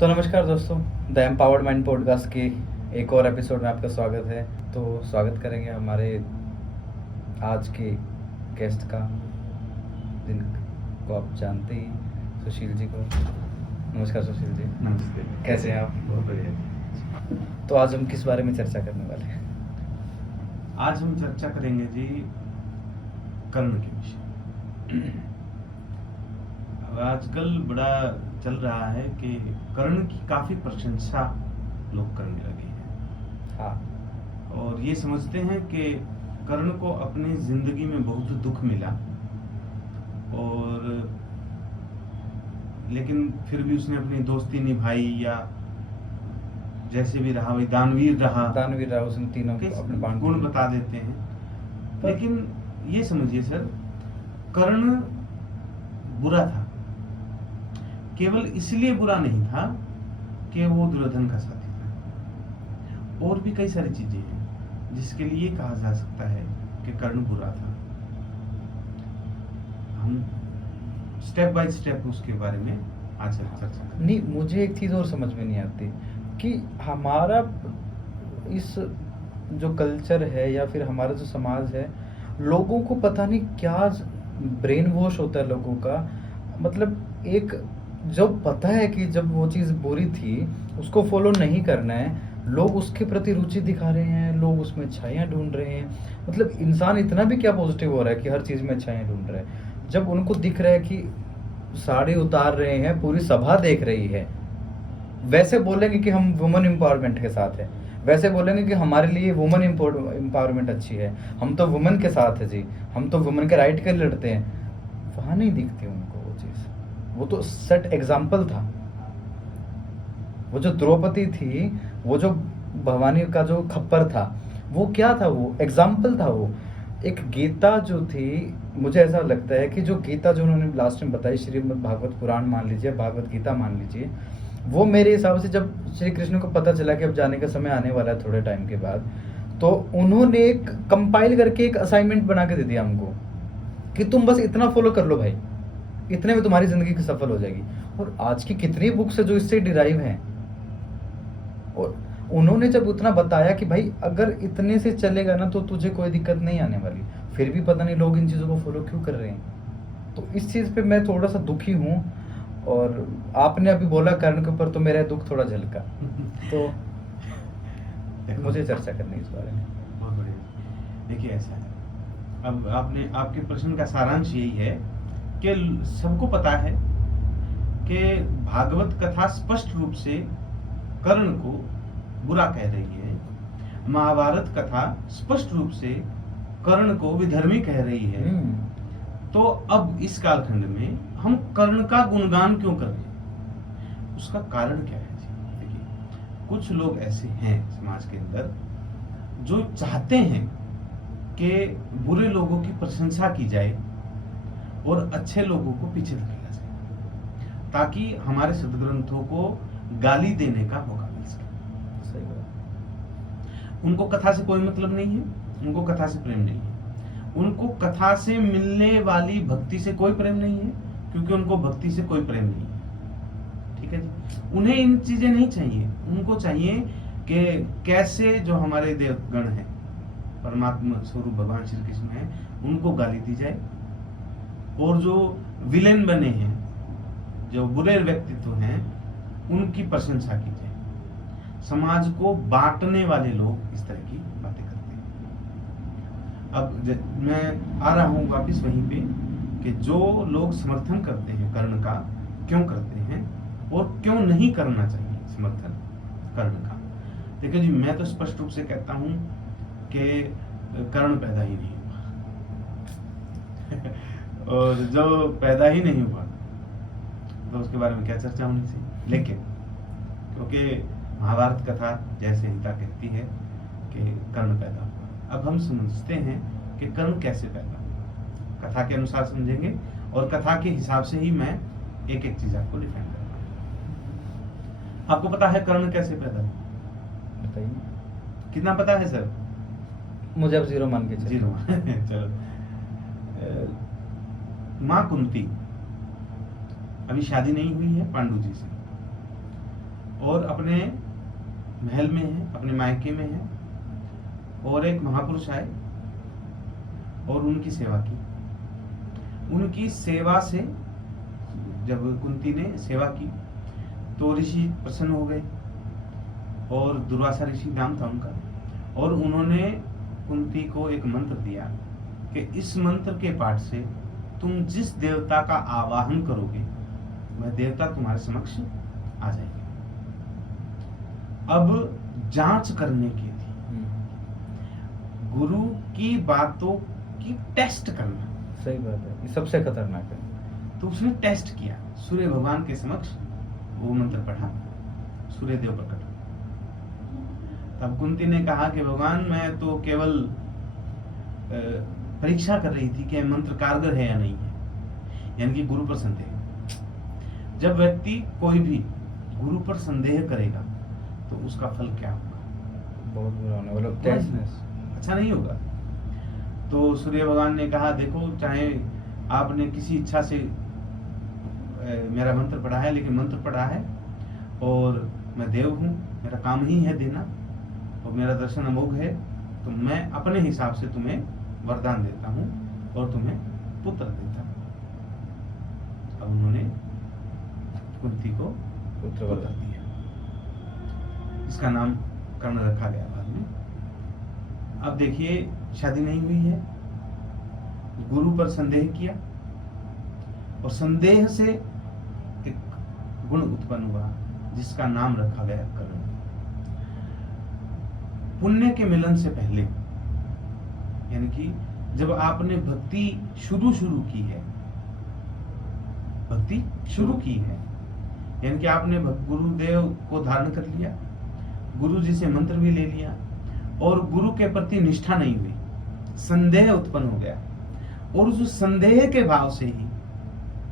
तो नमस्कार दोस्तों, द एम्पावर्ड माइंड पॉडकास्ट के एक और एपिसोड में आपका स्वागत है। तो स्वागत करेंगे हमारे आज के गेस्ट का, जिनको आप जानते ही, सुशील जी को। नमस्कार सुशील जी। नमस्ते। कैसे हैं आप? बहुत बढ़िया। तो आज हम किस बारे में चर्चा करने वाले हैं? आज हम चर्चा करेंगे जी कर्ण के विषय। अब आजकल बड़ा चल रहा है कि कर्ण की काफी प्रशंसा लोग करने लगे हैं। हाँ। और ये समझते हैं कि कर्ण को अपनी जिंदगी में बहुत दुख मिला, और लेकिन फिर भी उसने अपनी दोस्ती निभाई, या जैसे भी रहा, वही दानवीर रहा, उसने तीनों के को अपने बाण गुण दिए। बता देते हैं। लेकिन ये समझिए सर, कर्ण बुरा था, केवल इसलिए बुरा नहीं था कि वो दुर्योधन का साथी था। और भी कई सारी चीजें हैं जिसके लिए कहा जा सकता है कि कर्ण बुरा था। हम स्टेप बाय स्टेप उसके बारे में आज चर्चा करेंगे। नहीं, मुझे एक चीज़ और समझ में नहीं आती कि हमारा इस जो कल्चर है या फिर हमारा जो समाज है, लोगों को पता नहीं क्या ब्रेन वॉश होता है लोगों का। मतलब एक जब पता है कि जब वो चीज़ बुरी थी उसको फॉलो नहीं करना है, लोग उसके प्रति रुचि दिखा रहे हैं, लोग उसमें अच्छाइयाँ ढूंढ रहे हैं। मतलब इंसान इतना भी क्या पॉजिटिव हो रहा है कि हर चीज़ में अच्छाइयाँ ढूंढ रहे हैं। जब उनको दिख रहा है कि साड़ी उतार रहे हैं, पूरी सभा देख रही है, वैसे बोलेंगे कि हम वुमेन एम्पावरमेंट के साथ है, वैसे बोलेंगे कि हमारे लिए वुमेन एम्पावरमेंट अच्छी है, हम तो वुमेन के साथ है जी, हम तो वुमेन के राइट के लिए लड़ते हैं। वहाँ नहीं दिखती उनको वो चीज़। वो तो सेट एग्जाम्पल था। वो जो द्रौपदी थी, वो जो भवानी का जो खप्पर था, वो क्या था? वो एग्जाम्पल था। वो एक गीता जो थी, मुझे ऐसा लगता है कि जो गीता जो उन्होंने लास्ट में बताई, श्रीमद् भागवत पुराण मान लीजिए, भागवत गीता मान लीजिए, वो मेरे हिसाब से जब श्री कृष्ण को पता चला कि अब जाने का समय आने वाला है थोड़े टाइम के बाद, तो उन्होंने एक कंपाइल करके एक असाइनमेंट बना के दे दिया हमको कि तुम बस इतना फॉलो कर लो भाई, इतने में तुम्हारी जिंदगी की सफल हो जाएगी। और आज की कितनी बुक्स है जो इससे डिराइव हैं। और उन्होंने जब उतना बताया कि भाई अगर इतने से चलेगा ना तो तुझे कोई दिक्कत नहीं आने वाली, फिर भी पता नहीं लोग इन चीज़ों को फॉलो क्यों कर रहे हैं। तो इस चीज़ पे मैं थोड़ा सा दुखी हूँ। और आपने अभी बोला कर्ण के ऊपर, तो मेरा दुख थोड़ा झलका। तो मुझे चर्चा करनी है इस बारे में। बहुत बढ़िया। देखिए ऐसा है, अब आपके प्रश्न का सारांश यही है कि सबको पता है कि भागवत कथा स्पष्ट रूप से कर्ण को बुरा कह रही है, महाभारत कथा स्पष्ट रूप से कर्ण को विधर्मी कह रही है। तो अब इस कालखंड में हम कर्ण का गुणगान क्यों कर रहे हैं? उसका कारण क्या है जी? देखिए, कुछ लोग ऐसे हैं समाज के अंदर जो चाहते हैं कि बुरे लोगों की प्रशंसा की जाए और अच्छे लोगों को पीछे धकेला जाए, ताकि हमारे सदग्रंथों को गाली देने का मौका मिल सके। सही बात। उनको कथा से कोई मतलब नहीं है, उनको कथा से प्रेम नहीं है, उनको कथा से मिलने वाली भक्ति से कोई प्रेम नहीं है, क्योंकि उनको भक्ति से कोई प्रेम नहीं है। ठीक है जी। उन्हें इन चीजें नहीं चाहिए, उनको चाहिए कि कैसे जो हमारे देवगण हैं, परमात्मा स्वरूप भगवान श्री कृष्ण है, उनको गाली दी जाए, और जो विलेन बने हैं, जो बुरे व्यक्तित्व हैं, उनकी प्रशंसा की जाए। समाज को बांटने वाले लोग इस तरह की बातें करते हैं। अब मैं आ रहा हूं वापिस वहीं पे कि जो लोग समर्थन करते हैं कर्ण का, क्यों करते हैं और क्यों नहीं करना चाहिए समर्थन कर्ण का। देखिए जी, मैं तो स्पष्ट रूप से कहता हूं कि कर्ण पैदा ही नहीं हुआ और जो पैदा ही नहीं हुआ तो उसके बारे में क्या चर्चा होनी चाहिए। लेकिन क्योंकि महाभारत कथा जय संहिता कहती है कि कर्ण पैदा हुआ, अब हम समझते हैं कि कर्ण कैसे पैदा हुआ। कथा के अनुसार समझेंगे और कथा के हिसाब से ही मैं एक एक चीज आपको डिफाइन करूंगा। आपको पता है कर्ण कैसे पैदा हुआ? बताइए। कितना पता है सर? मुझे अब जीरो मान के चलिए। जीरो। चलो, माँ कुंती, अभी शादी नहीं हुई है पांडु जी से, और अपने महल में है, अपने मायके में है, और एक महापुरुष आए और उनकी सेवा की। उनकी सेवा से जब कुंती ने सेवा की तो ऋषि प्रसन्न हो गए, और दुर्वासा ऋषि नाम था उनका, और उन्होंने कुंती को एक मंत्र दिया कि इस मंत्र के पाठ से तुम जिस देवता का आवाहन करोगे वह देवता तुम्हारे समक्ष आ जाएगा। अब जांच करने की थी, गुरु की बातों की टेस्ट करना। सही बात है, ये सबसे खतरनाक है। तो उसने टेस्ट किया, सूर्य भगवान के समक्ष वो मंत्र पढ़ा, सूर्य देव प्रकट। तब कुंती ने कहा कि भगवान मैं तो केवल परीक्षा कर रही थी कि मंत्र कारगर है या नहीं है, यानी कि गुरु पर संदेह। जब व्यक्ति कोई भी गुरु पर संदेह करेगा तो उसका फल क्या होगा? बहुत बुरा होने वाला, टेंसनेस, अच्छा नहीं होगा। तो सूर्य भगवान ने कहा देखो, चाहे आपने किसी इच्छा से मेरा मंत्र पढ़ा है, लेकिन मंत्र पढ़ा है और मैं देव हूँ, मेरा काम ही है देना, और मेरा दर्शन अमोघ है, तो मैं अपने हिसाब से तुम्हें वरदान देता हूँ और तुम्हें पुत्र देता हूँ। अब उन्होंने कुंती को पुत्र दिया। इसका नाम कर्ण रखा गया बाद में। अब देखिए, शादी नहीं हुई है, गुरु पर संदेह किया, और संदेह से एक गुण उत्पन्न हुआ जिसका नाम रखा गया कर्ण। पुण्य के मिलन से पहले, यानी कि जब आपने भक्ति शुरू की है, भक्ति शुरू की है, यानी कि आपने गुरुदेव को धारण कर लिया, गुरु जी से मंत्र भी ले लिया, और गुरु के प्रति निष्ठा नहीं हुई, संदेह उत्पन्न हो गया, और उस संदेह के भाव से ही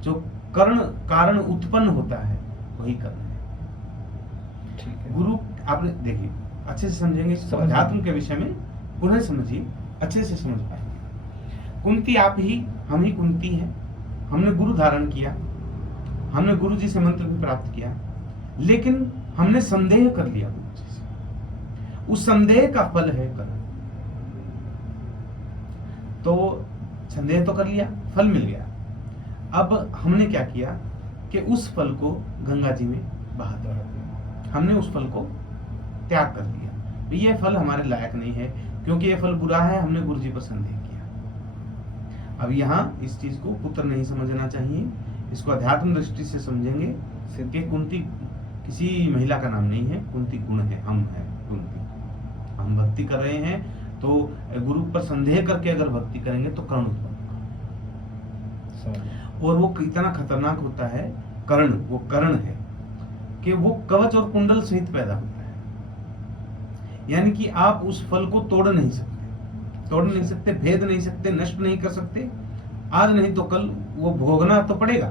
जो कारण उत्पन्न होता है वही कर्ण है। ठीक है। गुरु आपने देखिए, अच्छे से समझेंगे, अध्यात्म के विषय में पुनः समझिए, अच्छे से समझ पाएंगे। कुंती आप ही, हम ही कुंती हैं, हमने गुरु धारण किया, हमने गुरु जी से मंत्र भी प्राप्त किया, लेकिन हमने संदेह कर लिया गुरु जी से। उस संदेह का फल है कर्ण। तो संदेह तो कर लिया, फल मिल गया। अब हमने क्या किया कि उस फल को गंगा जी में बहा दिया, हमने उस फल को त्याग कर दिया। ये फल हमारे लायक नहीं है, क्योंकि ये फल बुरा है, हमने गुरु जी पर संदेह किया। अब यहाँ इस चीज को पुत्र नहीं समझना चाहिए, इसको अध्यात्म दृष्टि से समझेंगे कि कुंती किसी महिला का नाम नहीं है, कुंती गुण है, हम है कुंती। हम भक्ति कर रहे हैं तो गुरु पर संदेह करके अगर भक्ति करेंगे तो कर्ण उत्पन्न होगा, और वो कितना खतरनाक होता है कर्ण। वो कर्ण है कि वो कवच और कुंडल सहित पैदा होता है, यानी कि आप उस फल को तोड़ नहीं सकते, भेद नहीं सकते, नष्ट नहीं कर सकते। आज नहीं तो कल वो भोगना तो पड़ेगा।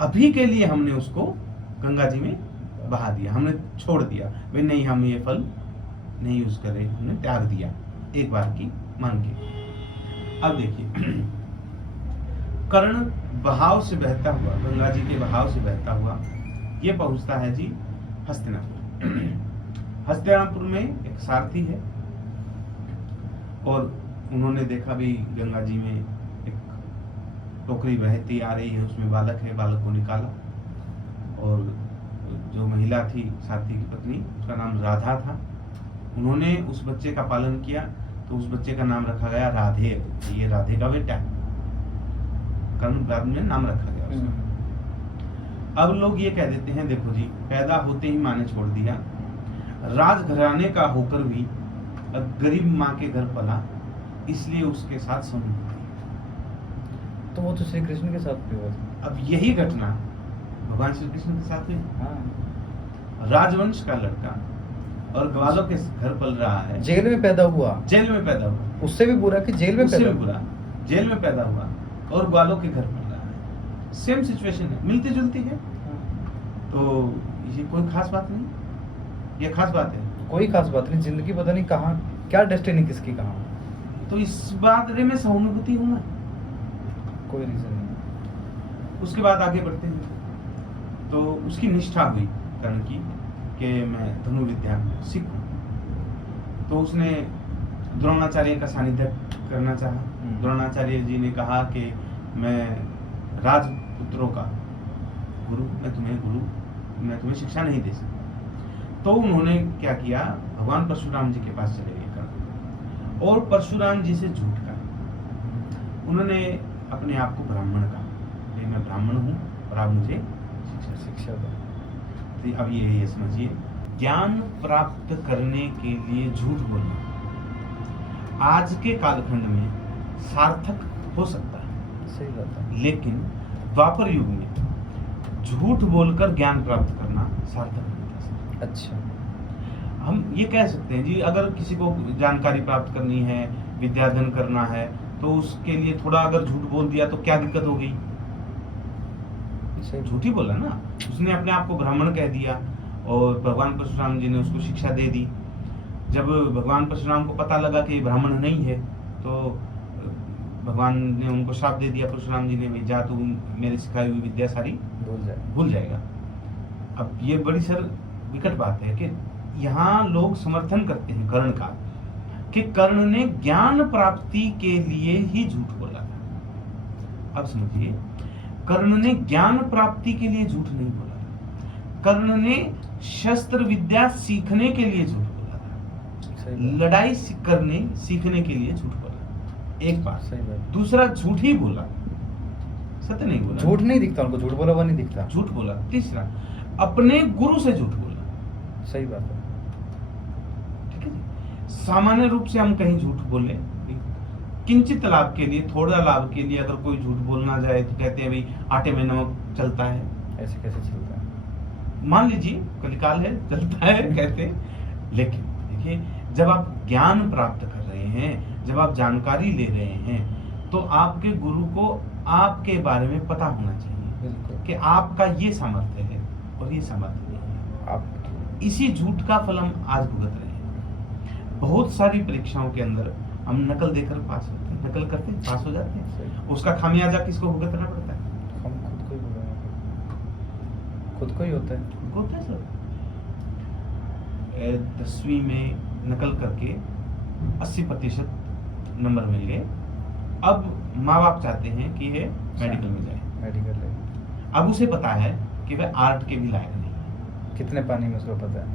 अभी के लिए हमने उसको गंगा जी में बहा दिया, हमने छोड़ दिया, वे नहीं, हम ये फल नहीं यूज करें, हमने त्याग दिया एक बार की मान के। अब देखिए, कर्ण बहाव से बहता हुआ, गंगा जी के बहाव से बहता हुआ ये पहुंचता है जी हस्तिनापुर। हस्तिनापुर में एक सारथी है, और उन्होंने देखा भी गंगा जी में एक टोकरी बहती आ रही है, उसमें बालक है, बालक को निकाला, और जो महिला थी सारथी की पत्नी, उसका नाम राधा था, उन्होंने उस बच्चे का पालन किया, तो उस बच्चे का नाम रखा गया राधे। ये राधे का बेटा है, कर्ण बाद में नाम रखा गया उसका। अब लोग ये कह देते हैं, देखो जी, पैदा होते ही माँ ने छोड़ दिया, राजघराने का होकर भी गरीब माँ के घर पला, इसलिए उसके साथ समूह। तो वो तो श्री कृष्ण के साथ भी हुआ था। अब यही घटना भगवान श्री कृष्ण के साथ हुई। हाँ। राजवंश का लड़का और ग्वालों के घर पल रहा है, जेल में पैदा हुआ, जेल में पैदा हुआ, उससे भी बुरा कि जेल में उससे पैदा भी हुआ। बुरा, जेल में पैदा हुआ और ग्वालों के घर पल रहा है। सेम सिचुएशन है, मिलती जुलती है, तो ये कोई खास बात नहीं, ये खास बात है, कोई खास बात नहीं। जिंदगी पता नहीं कहाँ क्या डेस्टिनी किसकी कहाँ, तो इस बारे में सहानुभूति हूँ मैं, कोई रीजन नहीं। उसके बाद आगे बढ़ते हैं। तो उसकी निष्ठा हुई कर्ण की कि मैं धनुर्विद्या सीखूं। तो उसने द्रोणाचार्य का सानिध्य करना चाहा। द्रोणाचार्य जी ने कहा कि मैं राजपुत्रों का गुरु, मैं तुम्हें शिक्षा नहीं दे सकता। तो उन्होंने क्या किया, भगवान परशुराम जी के पास चले गए कर्ण, और परशुराम जी से झूठ कहा। उन्होंने अपने आप को ब्राह्मण कहा कि मैं ब्राह्मण हूँ और आप मुझे शिक्षा दो। तो अब ये समझिए, ज्ञान प्राप्त करने के लिए झूठ बोलना आज के कालखंड में सार्थक हो सकता है, सही बात है, लेकिन द्वापर युग में झूठ बोलकर ज्ञान प्राप्त करना सार्थक नहीं था। अच्छा, हम ये कह सकते हैं जी, अगर किसी को जानकारी प्राप्त करनी है, विद्याधन करना है, तो उसके लिए थोड़ा अगर झूठ बोल दिया तो क्या दिक्कत हो गई? सही झूठ ही बोला ना, उसने अपने आप को ब्राह्मण कह दिया और भगवान परशुराम जी ने उसको शिक्षा दे दी। जब भगवान परशुराम को पता लगा कि ये ब्राह्मण नहीं है, तो भगवान ने उनको श्राप दे दिया परशुराम जी ने, भाई जा तू मेरी सिखाई हुई विद्या सारी भूल जाएगा। अब ये बड़ी सर विकट बात है कि यहाँ लोग समर्थन करते हैं कर्ण का, कि कर्ण ने ज्ञान प्राप्ति के लिए ही झूठ बोला था। अब समझिए, कर्ण ने ज्ञान प्राप्ति के लिए झूठ नहीं बोला था, कर्ण ने शस्त्र विद्या सीखने के लिए झूठ बोला था, लड़ाई करने सीखने के लिए झूठ बोला। एक बात। सही बात। दूसरा, झूठ ही बोला, सत्य नहीं बोला, झूठ नहीं दिखता उनको, झूठ बोला हुआ नहीं दिखता, झूठ बोला। तीसरा, अपने गुरु से झूठ बोला। सही बात है, ठीक है जी। सामान्य रूप से हम कहीं झूठ बोले, किंचित लाभ के लिए, थोड़ा लाभ के लिए अगर कोई झूठ बोलना जाए तो कहते हैं भाई आटे में नमक चलता है। ऐसे कैसे चलता है? मान लीजिए कलिकाल है, चलता है कहते हैं। लेकिन देखिए, जब आप ज्ञान प्राप्त कर रहे हैं, जब आप जानकारी ले रहे हैं, तो आपके गुरु को आपके बारे में पता होना चाहिए कि आपका ये सामर्थ्य है और ये सामर्थ्य नहीं है। आप इसी झूठ का फल हम आज भुगत रहे हैं। बहुत सारी परीक्षाओं के अंदर हम नकल देकर पास होते हैं, नकल करते हैं, पास हो जाते हैं। उसका खामियाजा किसको भुगतना पड़ता है? हम खुद को ही होता है। होता है सर। 10वीं में नकल करके 80% नंबर मिल गए। अब माँ बाप चाहते हैं कि ये मेडिकल में जाए, मेडिकल है, अब उसे पता है कि वह आर्ट के भी लायक नहीं है। कितने पानी में उसको पता है।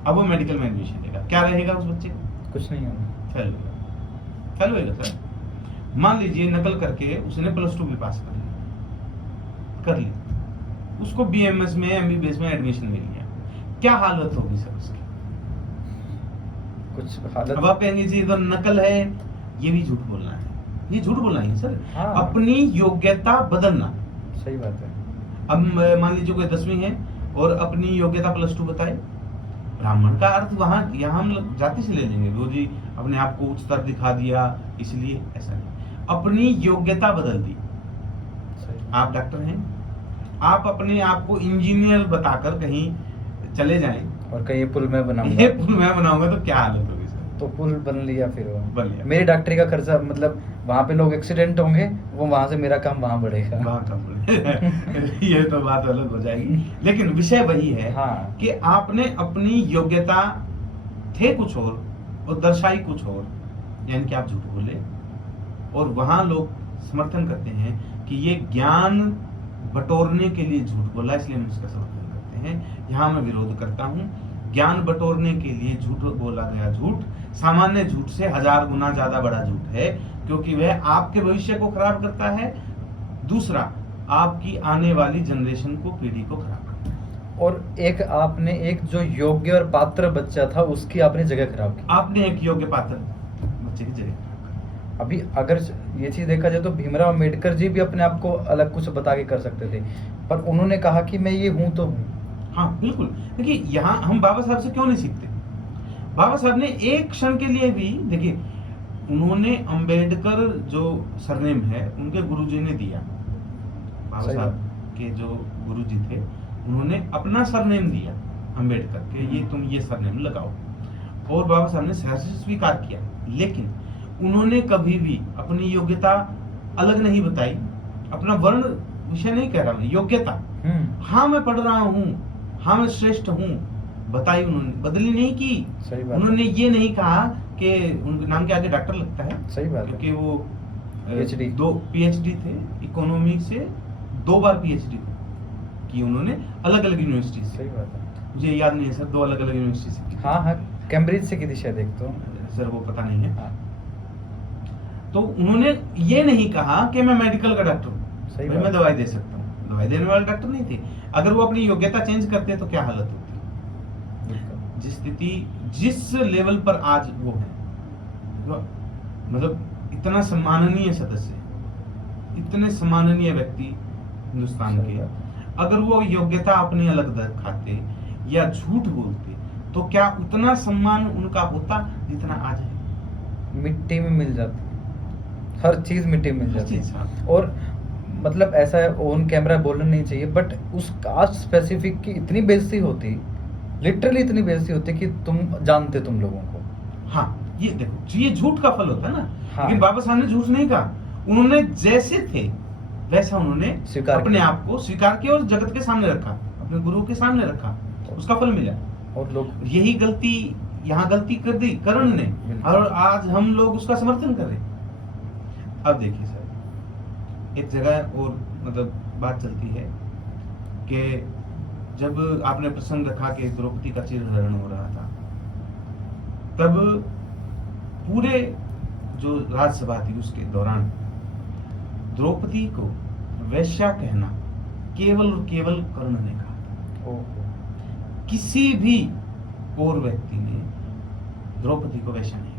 अब वो मेडिकल में एडमिशन लेगा, क्या रहेगा उस बच्चे को? कुछ नहीं होगा, फेल होगा सर। मान लीजिए नकल करके उसने +2 भी पास कर ली, उसको BMS में, MBBS में एडमिशन मिल गया, क्या हालत होगी सर उसकी? कुछ हालत। अब आप कहेंगे जी इधर नकल है, ये भी झूठ बोलना है। ये झूठ बोलना है सर। हाँ। अपनी योग्यता बदलना। सही बात है। अब मान लीजिए कोई 10वीं है और अपनी योग्यता +2 बताए, ब्राह्मण का अर्थ वहां, यहाँ हम जाति से ले लेंगे, वो जी अपने आप को उच्चतर दिखा दिया, इसलिए ऐसा नहीं। अपनी योग्यता बदल दी। आप डॉक्टर हैं, आप अपने आप को इंजीनियर बताकर कहीं चले जाएं और कहीं पुल में बनाऊंगा, ये पुल मैं बनाऊंगा, तो क्या हालत होगी सर? तो पुल बन लिया, फिर वो बन लिया। मेरी डॉक्टरी का खर्चा, मतलब वहां पे लोग एक्सीडेंट होंगे, वो वहां से मेरा काम वहां बढ़ेगा। वहाँ कम बोले। ये तो बात अलग हो जाएगी, लेकिन विषय वही है हाँ। कि आपने अपनी योग्यता थे कुछ और दर्शाई कुछ और, यानी कि आप झूठ बोले, और वहां लोग समर्थन करते हैं कि ये ज्ञान बटोरने के लिए झूठ बोला, इसलिए हम उसका समर्थन करते हैं। यहाँ मैं विरोध करता हूँ। ज्ञान बटोरने के लिए झूठ बोला गया झूठ सामान्य झूठ से 1000 गुना ज्यादा बड़ा झूठ है, क्योंकि वह आपके भविष्य को खराब करता है, दूसरा आपकी आने वाली जनरेशन को, पीढ़ी को खराब करता है। और एक आपने एक जो योग्य और पात्र बच्चा था उसकी आपने जगह खराब की। आपने एक योग्य पात्र बच्चे की जगह खराब कर। अभी अगर ये चीज देखा जाए तो भीमराव अम्बेडकर जी भी अपने आप को अलग कुछ बता के कर सकते थे, पर उन्होंने कहा कि मैं ये हूं तो हूं। हाँ बिल्कुल। देखिए, यहाँ हम बाबा साहब से क्यों नहीं सीखते? बाबा साहब ने एक क्षण के लिए भी, देखिए उन्होंने अंबेडकर जो सरनेम है उनके गुरुजी ने दिया, बाबा साहब के जो गुरुजी थे उन्होंने अपना सरनेम दिया अंबेडकर के, ये तुम ये सरनेम लगाओ, और बाबा साहब ने सहर्ष स्वीकार किया। लेकिन उन्होंने कभी भी अपनी योग्यता अलग नहीं बताई, अपना वर्ण विषय नहीं कह रहा मैं, योग्यता। हाँ मैं पढ़ रहा हूँ, हाँ मैं श्रेष्ठ हूँ बताई, उन्होंने बदली नहीं की। सही बात उन्होंने ये नहीं कहा कि उनके नाम के आगे डॉक्टर लगता है, सही बात है। क्योंकि वो PhD। 2 PhD थे, इकोनॉमी से 2 बार PhD की उन्होंने अलग अलग यूनिवर्सिटी से। सही बात है। मुझे याद नहीं है सर, 2 अलग अलग यूनिवर्सिटी से की थी। हाँ हाँ, कैम्ब्रिज से की थी शायद एक तो। सर वो पता नहीं है। हाँ, तो उन्होंने ये नहीं कहा कि मैं मेडिकल का डॉक्टर हूँ, सही भाई बात मैं है। दवाई दे सकता हूँ, दवाई देने वाले डॉक्टर नहीं थे। अगर वो अपनी योग्यता चेंज करते तो क्या हालत होती। बिल्कुल। जिस स्थिति जिस लेवल पर आज वो है, मतलब इतना सम्माननीय सदस्य, इतने सम्माननीय व्यक्ति हिंदुस्तान सही के, बात है। अगर वो योग्यता अपनी अलग दिखाते या झूठ बोलते तो क्या उतना सम्मान उनका होता जितना आज है। मिट्टी में मिल जाती है, हर चीज मिट्टी में मिल हर जाती चीज, हाँ। है। और मतलब ऐसा है, ऑन कैमरा बोलना नहीं चाहिए, बट उस कास्ट स्पेसिफिक की इतनी बेइज्जती होती, लिटरली इतनी बेइज्जती होती कि तुम जानते तुम लोगों को। हाँ ये देखो, ये झूठ का फल होता है ना। हाँ। लेकिन बाबा साहब ने झूठ नहीं कहा, उन्होंने जैसे थे वैसा उन्होंने स्वीकार अपने किया। आप को स्वीकार किया और जगत के सामने रखा, अपने गुरु के सामने रखा, उसका फल मिला। और लोग यही गलती यहाँ गलती कर दी कर्ण ने, बिल्कुल। और आज हम लोग उसका समर्थन कर रहे हैं। अब देखिए सर, एक जगह और मतलब बात चलती है कि जब आपने प्रसंग रखा कि द्रौपदी का चिरहरण हो रहा था, तब पूरे जो राज्यसभा थी उसके दौरान द्रौपदी को वैश्या कहना केवल और केवल कर्ण ने कहा था। ओहो। किसी भी और व्यक्ति ने द्रौपदी को वैश्या नहीं